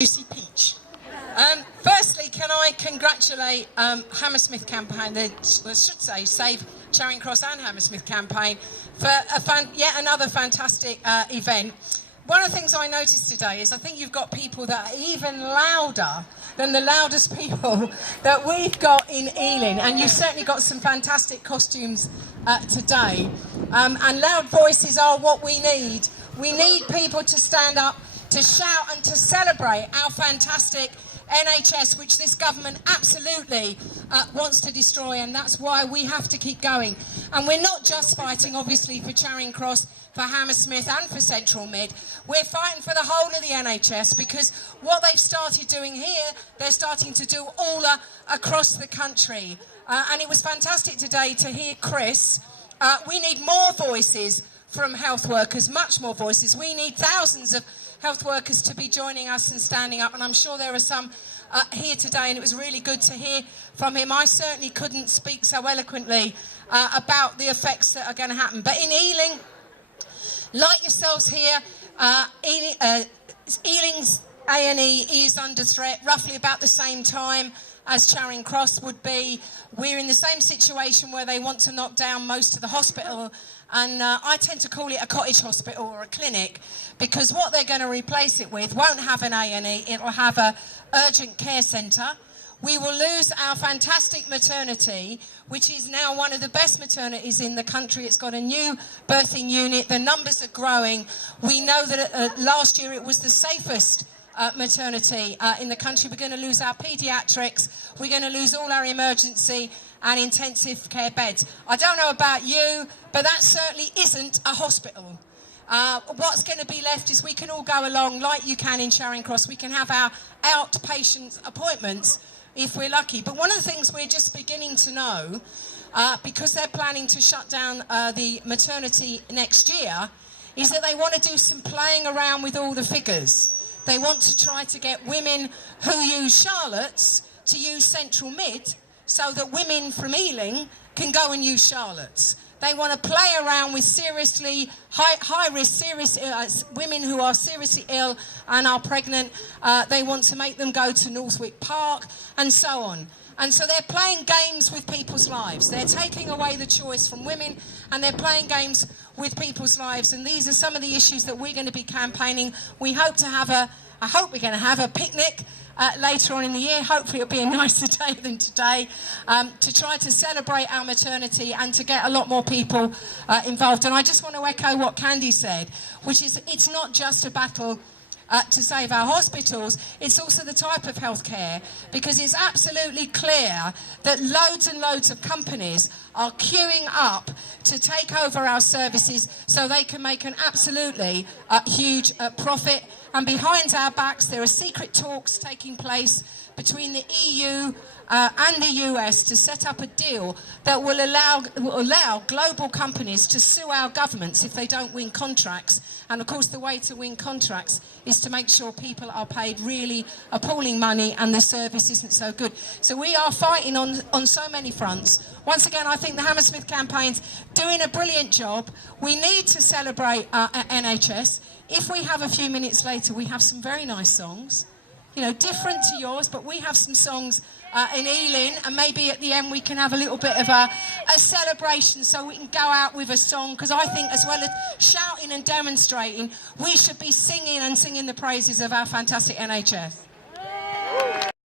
Juicy Peach. Firstly, can I congratulate Hammersmith campaign, I should say Save Charing Cross and Hammersmith campaign, for yet another fantastic event. One of the things I noticed today is I think you've got people that are even louder than the loudest people that we've got in Ealing, and you've certainly got some fantastic costumes today. And loud voices are what we need. We need people to stand up, to shout and to celebrate our fantastic NHS, which this government absolutely wants to destroy, and that's why we have to keep going. And we're not just fighting, obviously, for Charing Cross, for Hammersmith and for Central Mid. We're fighting for the whole of the NHS, because what they've started doing here, they're starting to do all across the country. And it was fantastic today to hear Chris. We need more voices from health workers, much more voices. We need thousands of health workers to be joining us and standing up, and I'm sure there are some here today, and it was really good to hear from him. I certainly couldn't speak so eloquently about the effects that are going to happen. But in Ealing, like yourselves here, Ealing's A&E is under threat, roughly about the same time as Charing Cross would be. We're in the same situation where they want to knock down most of the hospital, and I tend to call it a cottage hospital or a clinic, because what they're going to replace it with won't have an A&E, it'll have a urgent care centre. We will lose our fantastic maternity, which is now one of the best maternities in the country. It's got a new birthing unit, the numbers are growing. We know that last year it was the safest maternity in the country. We're going to lose our paediatrics, we're going to lose all our emergency and intensive care beds. I don't know about you, but that certainly isn't a hospital. What's going to be left is we can all go along like you can in Charing Cross. We can have our outpatient appointments if we're lucky. But one of the things we're just beginning to know, because they're planning to shut down the maternity next year, is that they want to do some playing around with all the figures. They want to try to get women who use Charlotte's to use Central Mid, so that women from Ealing can go and use Charlotte's. They want to play around with seriously high-risk women who are seriously ill and are pregnant. They want to make them go to Banfield Park and so on. And so they're playing games with people's lives. They're taking away the choice from women, and they're playing games with people's lives. And these are some of the issues that we're going to be campaigning. We hope to have I hope we're going to have a picnic later on in the year. Hopefully it'll be a nicer day than today, to try to celebrate our maternity and to get a lot more people involved. And I just want to echo what Candy said, which is it's not just a battle to save our hospitals, it's also the type of healthcare, because it's absolutely clear that loads and loads of companies are queuing up to take over our services so they can make an absolutely huge profit. And behind our backs there are secret talks taking place between the EU and the US to set up a deal that will allow global companies to sue our governments if they don't win contracts. And of course the way to win contracts is to make sure people are paid really appalling money and the service isn't so good. So we are fighting on so many fronts. Once again, I think the Hammersmith campaign's doing a brilliant job. We need to celebrate NHS. If we have a few minutes later, we have some very nice songs, you know, different to yours, but we have some songs in Ealing, and maybe at the end we can have a little bit of a celebration, so we can go out with a song, because I think as well as shouting and demonstrating, we should be singing and singing the praises of our fantastic NHS.